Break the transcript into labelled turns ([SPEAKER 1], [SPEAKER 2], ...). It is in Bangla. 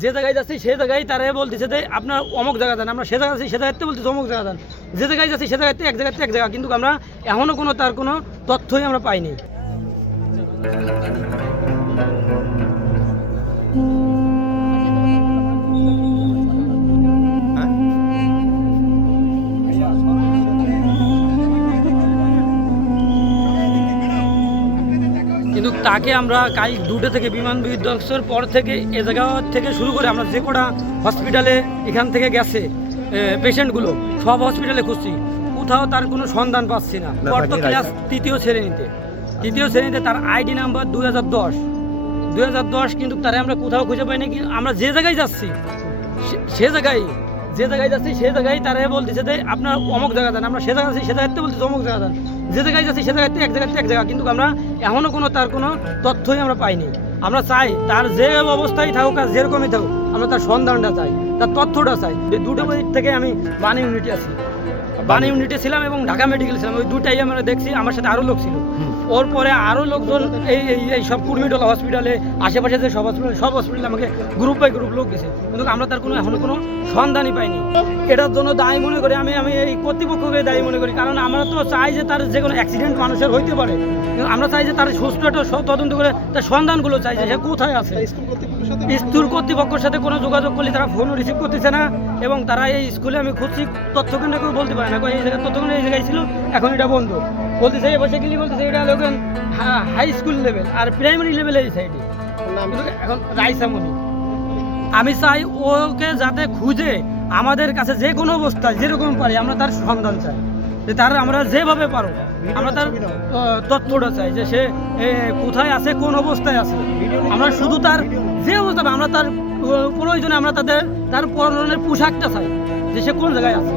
[SPEAKER 1] যে জায়গায় যাচ্ছি, সে জায়গায় তারা বলতেছে যে, আপনার অমুক জায়গা দেন আমরা সে জায়গা আছি সে জায়গাতে বলতেছি অমুক জায়গা দেন যে জায়গায় যাচ্ছি, সে জায়গাতে এক জায়গাতে এক জায়গা, কিন্তু আমরা এখনও কোনো তার কোনো তথ্যই আমরা পাইনি। কিন্তু তাকে আমরা কাল দুটো থেকে বিমান বিধ্বংসের পর থেকে এ জায়গা থেকে শুরু করে আমরা যে কটা হসপিটালে এখান থেকে গেছে পেশেন্টগুলো সব হসপিটালে খুঁজছি। কোথাও তার কোনো সন্ধান পাচ্ছি না। কত ক্লাস তৃতীয় শ্রেণীতে। তৃতীয় শ্রেণীতে তার আইডি নাম্বার দুই হাজার দশ। দুই হাজার দশ কিন্তু তারে আমরা কোথাও খুঁজে পাইনি কি আমরা যে জায়গায় যাচ্ছি সে- সে জায়গায় যে জায়গায় যাচ্ছি, সে জায়গায় তারা বলতেছে যে আপনার অমুক জায়গা দেন আমরা সে জায়গা আছি সে জায়গাতে বলতেছি অমুক জায়গা দেন যে জায়গায় যাচ্ছি, সে জায়গাতে এক জায়গাতে এক জায়গা, কিন্তু আমরা এখনও কোনো তার কোনো তথ্যই আমরা পাইনি। আমরা চাই তার যে অবস্থায় থাকুক আর যেরকমই থাকুক, আমরা তার সন্ধানটা চাই, তার তথ্যটা চাই। এই দুটো থেকে আমি মানে ইউনিটি আছি। বানি ইউনিটে ছিলাম এবং ঢাকা মেডিকেল ছিলাম। ওই দুটাই আমরা দেখছি আমার সাথে আরও লোক ছিল। ওর পরে আরও লোকজন এই এই সব কুর্মিটোলা হসপিটালে আশেপাশে যে সব হসপিটাল সব হসপিটালে আমাকে গ্রুপ বাই গ্রুপ লোক গেছে। কিন্তু আমরা তার কোনো এখনও কোনো সন্ধানই পাইনি। এটার জন্য দায়ী মনে করি আমি আমি এই কর্তৃপক্ষকে দায়ী মনে করি। কারণ আমরা তো চাই যে তার যে কোনো অ্যাক্সিডেন্ট মানুষের হইতে পারে। আমরা চাই যে তার সুস্থ একটা তদন্ত করে তার সন্ধানগুলো চাই যে সে কোথায় আছে। স্কুল কর্তৃপক্ষের সাথে কোনো যোগাযোগ করলে তারা ফোনও রিসিভ করতেছে না। এবং তারা এই স্কুলে আমি খুঁজছি তথ্য কেন্দ্র কেউ বলতে পারে না কই এই এই জায়গায় ছিল এখন এটা বন্ধ। বলতেছে এ বসে গেলে বলতেছে এটা হাই স্কুল লেভেল আর প্রাইমারি লেভেল এই সাইডে এখন রাইসামনি আমি চাই ওকে যাতে খুঁজে আমাদের কাছে যে কোনো অবস্থায় যেরকম পারি আমরা তার সন্ধান চাই। যে তার আমরা যেভাবে পারো আমরা তার তথ্যটা চাই যে সে কোথায় আছে কোন অবস্থায় আছে। আমরা শুধু তার যে অবস্থা আমরা তার প্রয়োজনে আমরা তাদের তার পরনের পোশাকটা চাই যে সে কোন জায়গায় আছে।